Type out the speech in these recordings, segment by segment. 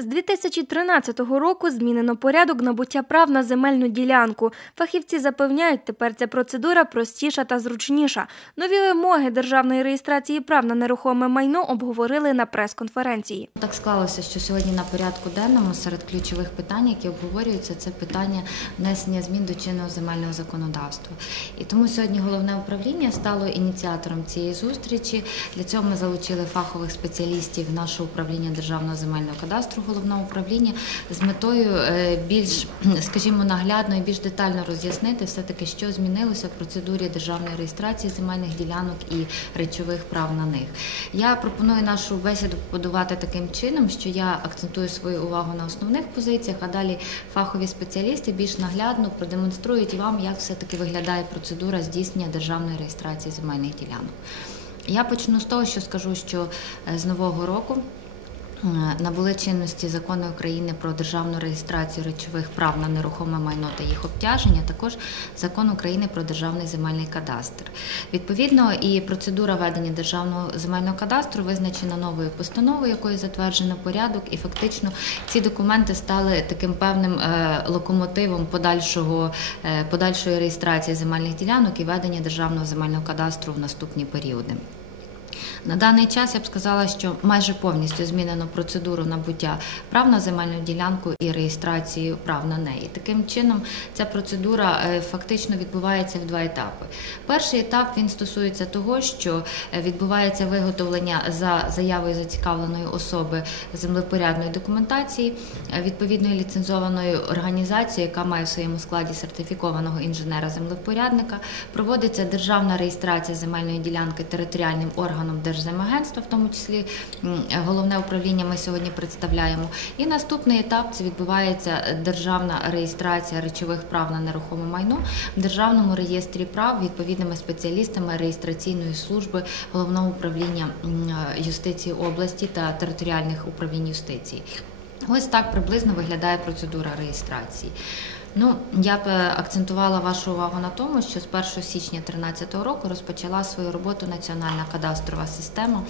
З 2013 року змінено порядок набуття прав на земельну ділянку. Фахівці запевняють, тепер ця процедура простіша та зручніша. Нові вимоги державної реєстрації прав на нерухоме майно обговорили на прес-конференції. Так склалося, що сьогодні на порядку денному серед ключових питань, які обговорюються, це питання внесення змін до чинного земельного законодавства. І тому сьогодні головне управління стало ініціатором цієї зустрічі. Для цього ми залучили фахових спеціалістів нашого управління державного земельного кадастру головного управління з метою е, більш, скажімо, наглядно і більш детально роз'яснити все таки, що змінилося в процедурі державної реєстрації земельних ділянок і речових прав на них. Я пропоную нашу бесіду побудувати таким чином, що я акцентую свою увагу на основних позиціях, а далі фахові спеціалісти більш наглядно продемонструють вам, як все таки виглядає процедура здійснення державної реєстрації земельних ділянок. Я почну з того, що скажу, що е, з нового року. Е, Набули чинності закони України про державну реєстрацію речових прав на нерухоме майно та їх обтяження, також закон України про державний земельний кадастр. Відповідно, і процедура ведення державного земельного кадастру визначена новою постановою, якою затверджено порядок, і фактично ці документи стали таким певним е, локомотивом подальшого е, подальшої реєстрації земельних ділянок і ведення державного земельного кадастру в наступні періоди. На даний час я б сказала, що майже повністю змінено процедуру набуття прав на земельну ділянку і реєстрацію прав на неї. Таким чином, ця процедура е, фактично відбувається в два етапи. Перший етап він стосується того, що е, відбувається виготовлення за заявою зацікавленої особи землепорядної документації е, відповідної ліцензованої організації, яка має в своєму складі сертифікованого інженера-землепорядника, проводиться державна реєстрація земельної ділянки територіальним органом Держземагентства, в тому числі головне управління ми сьогодні представляємо. І наступний етап це відбувається державна реєстрація речових прав на нерухоме майно в державному реєстрі прав відповідними спеціалістами реєстраційної служби головного управління юстиції області та територіальних управлінь юстиції. Ось так приблизно виглядає процедура реєстрації. Ну, я б е, акцентувала вашу увагу на тому, що з 1 січня 2013 року розпочала свою роботу національна кадастрова система,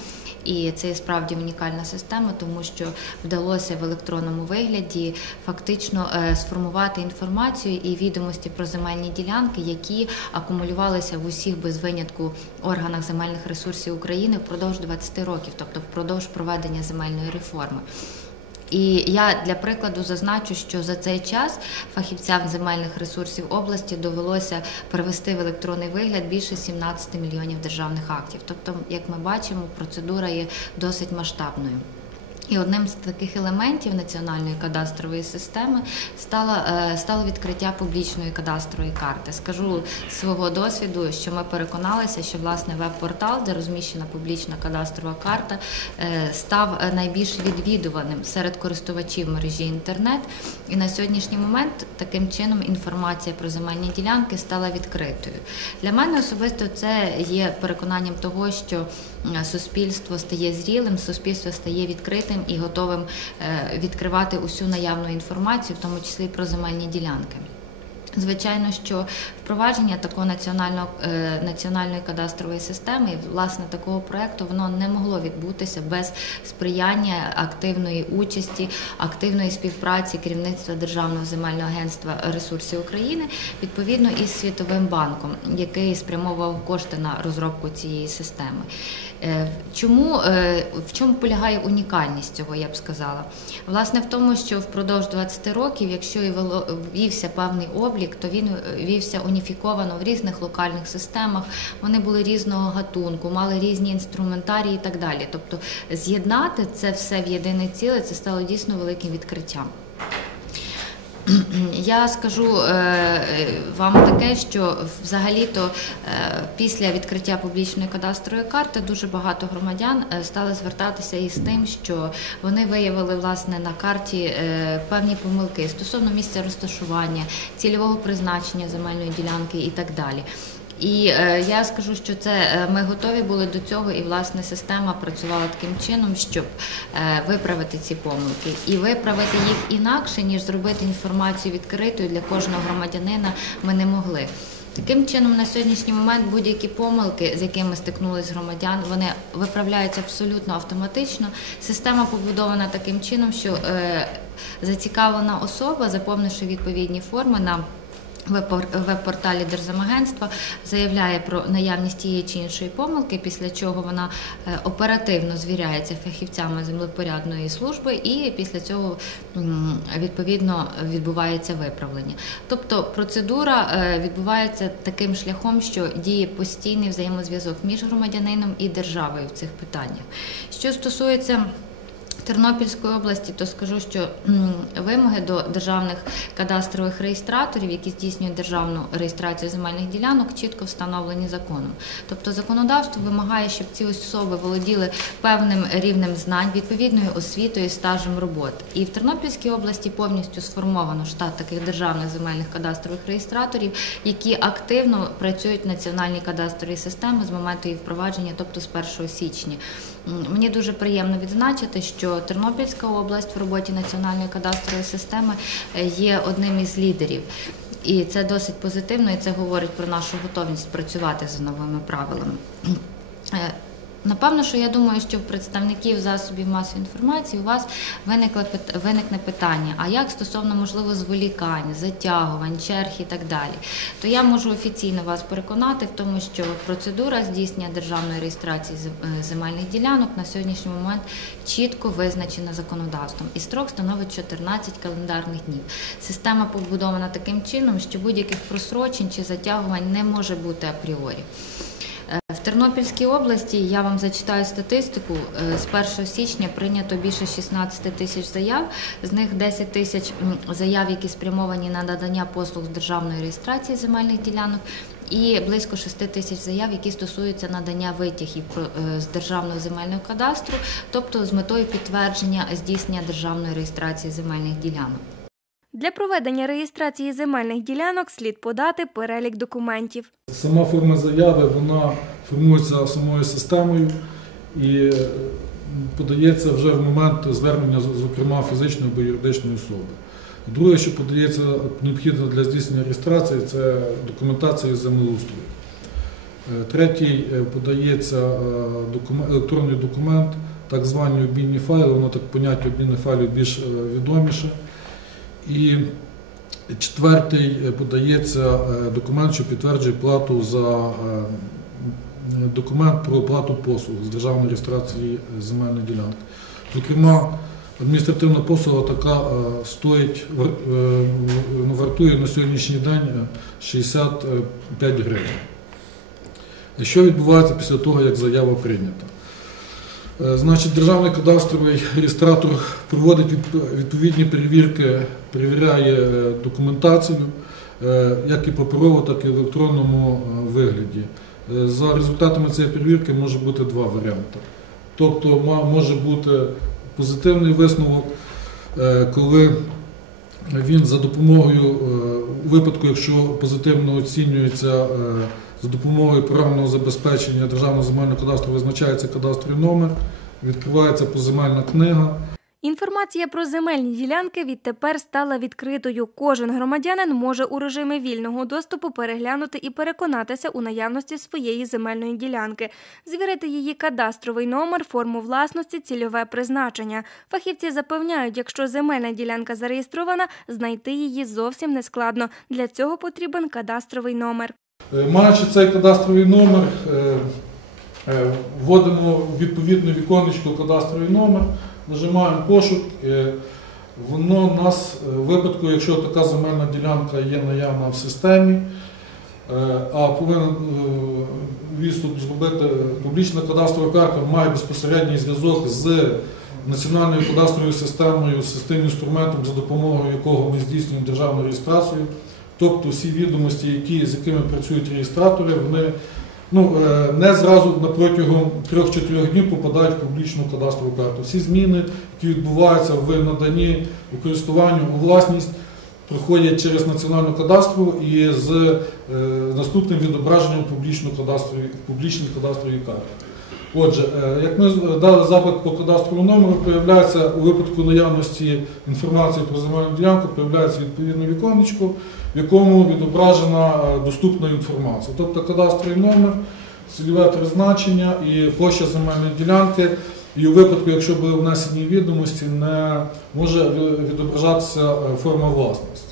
і це справді унікальна система, тому що вдалося в електронному вигляді фактично е, сформувати інформацію і відомості про земельні ділянки, які акумулювалися в усіх без винятку органах земельних ресурсів України впродовж 20 років, тобто впродовж проведення земельної реформи. І я для прикладу зазначу, що за цей час фахівцям земельних ресурсів області довелося перевести в електронний вигляд більше 17 мільйонів державних актів. Тобто, як ми бачимо, процедура є досить масштабною. І одним з таких елементів національної кадастрової системи стало, е, стало відкриття публічної кадастрової карти. Скажу з свого досвіду, що ми переконалися, що власне веб-портал, де розміщена публічна кадастрова карта, е, став е, найбільш відвідуваним серед користувачів мережі інтернет. І на сьогоднішній момент таким чином інформація про земельні ділянки стала відкритою. Для мене особисто це є переконанням того, що суспільство стає зрілим, суспільство стає відкритим і готовим е, відкривати усю наявну інформацію, в тому числі про земельні ділянки. Звичайно, що впровадження такої національного е, національної кадастрової системи і власне такого проекту воно не могло відбутися без сприяння активної участі, активної співпраці керівництва Державного земельного агентства ресурсів України відповідно із Світовим банком, який спрямовував кошти на розробку цієї системи. Е, Чому е, в чому полягає унікальність цього, я б сказала? Власне, в тому, що впродовж 20 років, якщо і ввівся певний облік, то він е, вівся уніфіковано в різних локальних системах. Вони були різного гатунку, мали різні інструментарії і так далі. Тобто, з'єднати це все в єдине ціле це стало дійсно великим відкриттям. Я скажу е, е, вам таке, що взагалі-то е, після відкриття публічної кадастрової карти дуже багато громадян стали звертатися із тим, що вони виявили власне на карті певні помилки стосовно місця розташування, цільового призначення земельної ділянки і так далі. І е, я скажу, що це е, ми готові були до цього, і власне система працювала таким чином, щоб е, виправити ці помилки і виправити їх інакше, ніж зробити інформацію відкритою для кожного громадянина. Ми не могли. Таким чином, на сьогоднішній момент будь-які помилки, з якими стикнулись громадян, вони виправляються абсолютно автоматично. Система побудована таким чином, що е, зацікавлена особа, заповнивши відповідні форми на веб-пор- веб-порталі Держзамагентства, заявляє про наявність тієї чи іншої помилки, після чого вона е, оперативно звіряється фахівцями землевпорядної служби, і після цього відповідно відбувається виправлення. Тобто процедура е, відбувається таким шляхом, що діє постійний взаємозв'язок між громадянином і державою в цих питаннях. Що стосується Тернопільської області, то скажу, що вимоги до державних кадастрових реєстраторів, які здійснюють державну реєстрацію земельних ділянок, чітко встановлені законом. Тобто законодавство вимагає, щоб ці особи володіли певним рівнем знань, відповідною освітою і стажем роботи. І в Тернопільській області повністю сформовано штат таких державних земельних кадастрових реєстраторів, які активно працюють в національній кадастровій системі з моменту її впровадження, тобто з 1 січня. Мені дуже приємно відзначити, що Тернопільська область в роботі національної кадастрової системи е, є одним із лідерів. І це досить позитивно, і це говорить про нашу готовність працювати за новими правилами. Напевно, що я думаю, що в представників засобів масової інформації у вас виникло виникне питання: а як стосовно можливо зволікань, затягувань, черг і так далі, то я можу офіційно вас переконати в тому, що процедура здійснення державної реєстрації е, земельних ділянок на сьогоднішній момент чітко визначена законодавством, і строк становить 14 календарних днів. Система побудована таким чином, що будь-яких просрочень чи затягувань не може бути апріорі. Е, В Тернопільській області я вам зачитаю статистику. Е, З 1 січня прийнято більше 16 тисяч заяв. З них 10 тисяч заяв, які спрямовані на надання послуг з державної реєстрації земельних ділянок, і близько 6 тисяч заяв, які стосуються надання витягів е, з державного земельного кадастру, тобто з метою підтвердження здійснення державної реєстрації земельних ділянок. Для проведення реєстрації земельних ділянок слід подати перелік документів. Сама форма заяви вона формується самою системою і е, подається вже в момент звернення, зокрема, фізичної або юридичної особи. Друге, що подається необхідно для здійснення реєстрації, це документація землеустрою. Е, Третій е, подається електронний документ, так звані обмінні файли, воно так поняття обмінних файлів більш відоміше. І четвертий е, подається е, документ, що підтверджує плату за е, документ про оплату послуг з державної реєстрації земельної ділянки. Зокрема, адміністративна послуга така стоїть, ну, вартує на сьогоднішній день е, 65 гривень. Що відбувається після того, як заява прийнята? Е, Значить, державний кадастровий реєстратор проводить відповідні перевірки, перевіряє е, документацію, е, як і паперово, так і в електронному вигляді. За результатами цієї перевірки може бути два варіанти. Тобто може бути позитивний висновок, коли він за допомогою, у випадку, якщо позитивно оцінюється за допомогою програмного забезпечення Державного земельного кадастру визначається кадастровий номер, відкривається поземельна книга. Інформація про земельні ділянки відтепер стала відкритою. Кожен громадянин може у режимі вільного доступу переглянути і переконатися у наявності своєї земельної ділянки, звірити її кадастровий номер, форму власності, цільове призначення. Фахівці запевняють, якщо земельна ділянка зареєстрована, знайти її зовсім не складно. Для цього потрібен кадастровий номер. Е, Маючи цей кадастровий номер, е, е, вводимо в відповідне віконечко кадастровий номер, нажимаємо пошук. Воно нас в випадку, якщо така земельна ділянка є наявна в системі, а повинен відступ зробити публічна кадастрова карта, має безпосередній зв'язок з національною кадастровою системою, з тим інструментом, за допомогою якого ми здійснюємо державну реєстрацію. Тобто всі відомості, які, з якими працюють реєстратори, вони ну, е, не зразу протягом 3-4 днів попадають в публічну кадастрову карту. Всі зміни, які відбуваються в наданні у користуванню у власність, проходять через національну кадастру і з е, наступним відображенням публічної кадастрової карти. Отже, е, як ми дали запит по кадастровому номеру, появляється у випадку наявності інформації про земельну ділянку, появляється відповідне віконечко, в якому відображена е, доступна інформація. Тобто кадастровий номер, цільове призначення і площа земельної ділянки. І у випадку, якщо були внесені відомості, не може відображатися е, форма власності.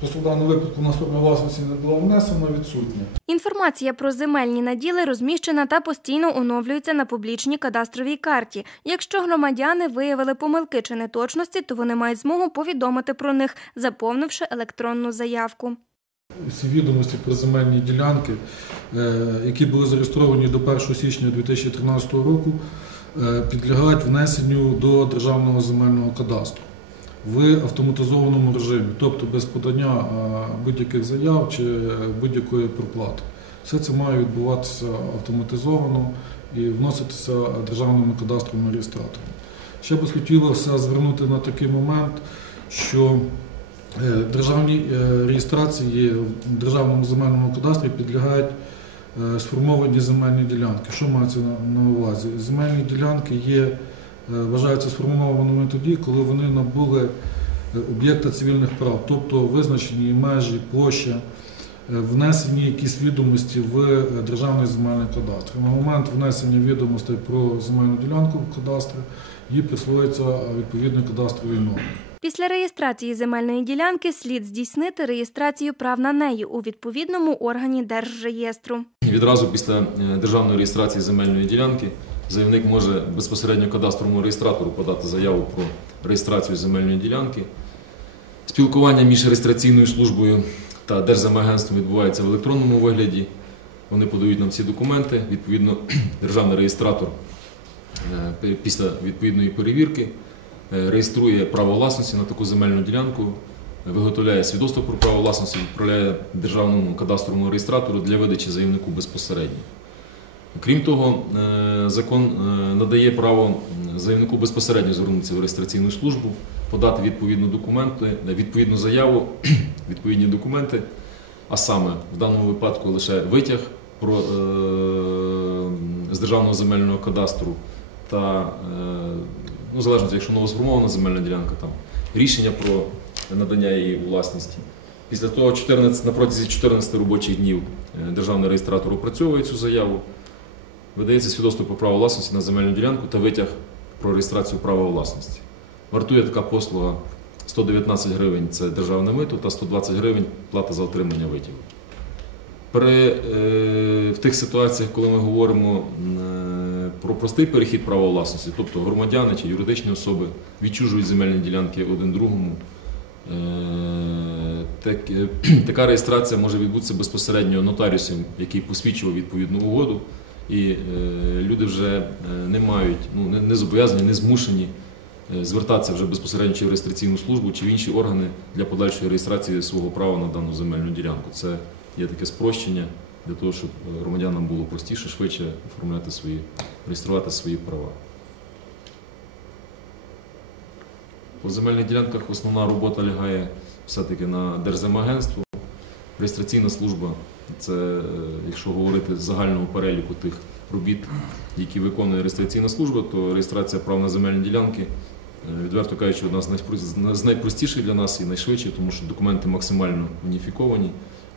Просто в даному випадку у нас форма власності не була внесена, відсутня. Інформація про земельні наділи розміщена та постійно оновлюється на публічній кадастровій карті. Якщо громадяни виявили помилки чи неточності, то вони мають змогу повідомити про них, заповнивши електронну заявку. Всі відомості про земельні ділянки, е, які були зареєстровані до 1 січня 2013 року, е, підлягають внесенню до Державного земельного кадастру в автоматизованому режимі, тобто без подання е, будь-яких заяв чи будь-якої проплати. Все це має відбуватися автоматизовано і вноситися державними кадастровими реєстраторами. Ще би хотілося звернути на такий момент, що Е, Державні е, реєстрації в Державному земельному кадастрі підлягають сформовані земельні ділянки. Що мається на- увазі? Земельні ділянки є, вважаються сформованими тоді, коли вони набули е, об'єкта цивільних прав, тобто визначені межі, площа, е, внесені якісь відомості в е, Державний земельний кадастр. На момент внесення відомостей про земельну ділянку в кадастр їй присвоюється відповідний кадастровий номер. Після реєстрації земельної ділянки слід здійснити реєстрацію прав на неї у відповідному органі Держреєстру. Відразу після е, державної реєстрації земельної ділянки заявник може безпосередньо кадастровому реєстратору подати заяву про реєстрацію земельної ділянки. Спілкування між реєстраційною службою та Держземагентством відбувається в електронному вигляді. Вони подають нам ці документи. Відповідно, державний реєстратор е, після відповідної перевірки е, реєструє право власності на таку земельну ділянку, виготовляє свідоцтво про право власності, відправляє державному кадастровому реєстратору для видачі заявнику безпосередньо. Крім того, е, закон е, надає право заявнику безпосередньо звернутися в реєстраційну службу, подати відповідну документи, е, відповідну заяву, відповідні документи, а саме в даному випадку лише витяг про, з державного земельного кадастру та ну, залежно, якщо новосформована земельна ділянка, там рішення про надання її власності. Після того 14, на протязі 14 робочих днів державний реєстратор опрацьовує цю заяву, видається свідоцтво про право власності на земельну ділянку та витяг про реєстрацію права власності. Вартує така послуга 119 гривень це державне мито та 120 гривень плата за отримання витягу. При, е, в тих ситуаціях, коли ми говоримо е, про простий перехід права власності, тобто громадяни чи юридичні особи відчужують земельні ділянки один другому, е, так, е, така реєстрація може відбутися безпосередньо нотаріусом, який посвідчував відповідну угоду, і е, люди вже е, не мають, ну, не, зобов'язані, не змушені е, звертатися вже безпосередньо чи в реєстраційну службу, чи в інші органи для подальшої реєстрації свого права на дану земельну ділянку. Це є таке спрощення для того, щоб громадянам було простіше, швидше оформляти свої, реєструвати свої права. По земельних ділянках основна робота лягає все-таки на Держземагентство. Реєстраційна служба це, е, якщо говорити з загального переліку тих робіт, які виконує реєстраційна служба, то реєстрація прав на земельні ділянки, е, відверто кажучи, одна з найпростіших для нас і найшвидших, тому що документи максимально уніфіковані.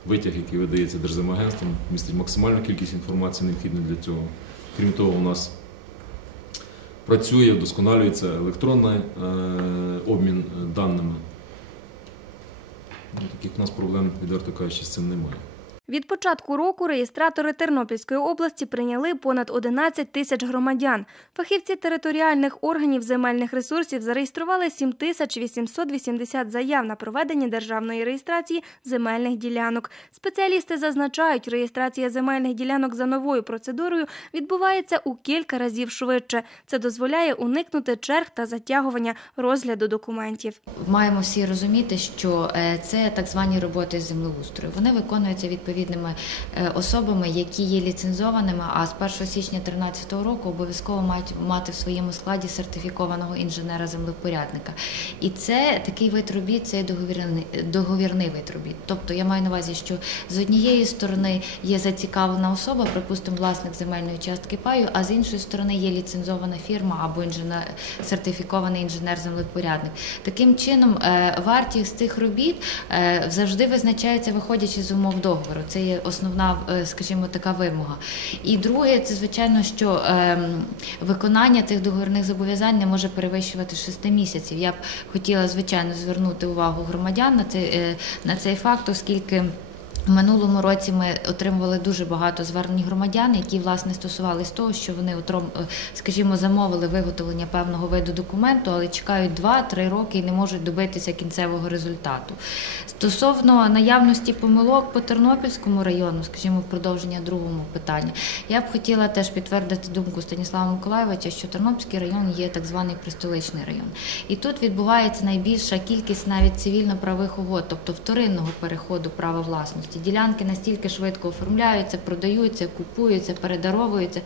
Витяг, який видається Держземагентством, містить максимальну кількість інформації, необхідної для цього. Крім того, у нас працює, вдосконалюється електронний е, обмін даними. Ну, Таких у нас проблем, відверто кажучи, з цим немає. Від початку року реєстратори Тернопільської області прийняли понад 11 тисяч громадян. Фахівці територіальних органів земельних ресурсів зареєстрували 7 тисяч 880 заяв на проведення державної реєстрації земельних ділянок. Спеціалісти зазначають, реєстрація земельних ділянок за новою процедурою відбувається у кілька разів швидше. Це дозволяє уникнути черг та затягування розгляду документів. Маємо всі розуміти, що е, це так звані роботи землеустрою. Вони виконуються відповідно відповідними е, особами, які є ліцензованими, а з 1 січня 2013 року обов'язково мають мати в своєму складі сертифікованого інженера-землевпорядника. І це такий вид робіт, це договірний, договірний вид робіт. Тобто я маю на увазі, що з однієї сторони є зацікавлена особа, припустимо, власник земельної частки паю, а з іншої сторони є ліцензована фірма або інженер, сертифікований інженер-землевпорядник. Таким чином, е, вартість цих робіт е, завжди визначається, виходячи з умов договору. Це є основна, е, скажімо, така вимога. І друге, це звичайно, що ем, виконання цих договірних зобов'язань не може перевищувати 6 місяців. Я б хотіла, звичайно, звернути увагу громадян на цей, е, на цей факт, оскільки. В минулому році ми отримували дуже багато звернень громадян, які власне стосувалися того, що вони отром- е, скажімо, замовили виготовлення певного виду документу, але чекають 2-3 роки і не можуть добитися кінцевого результату. Стосовно наявності помилок по Тернопільському району, скажімо, в продовження другому питання, я б хотіла теж підтвердити думку Станіслава Миколаєвича, що Тернопільський район є так званий пристоличний район. І тут відбувається найбільша кількість навіть цивільно-правих угод, тобто вторинного переходу права власності. Ділянки настільки швидко оформляються, продаються, купуються, передаровуються.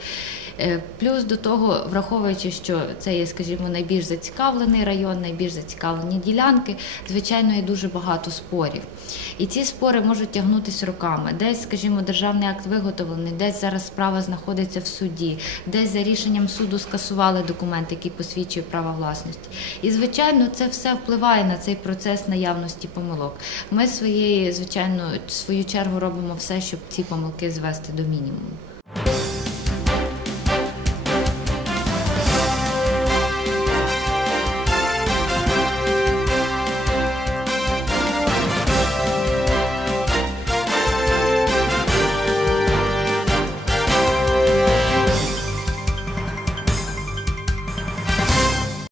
Е, Плюс до того, враховуючи, що це є, скажімо, найбільш зацікавлений район, найбільш зацікавлені ділянки, звичайно, є дуже багато спорів. І ці спори можуть тягнутися роками. Десь, скажімо, державний акт виготовлений, десь зараз справа знаходиться в суді, десь за рішенням суду скасували документ, який посвідчує право власності. І, звичайно, це все впливає на цей процес наявності помилок. Ми своєї, звичайно, свою чергу робимо все, щоб ці помилки звести до мінімуму.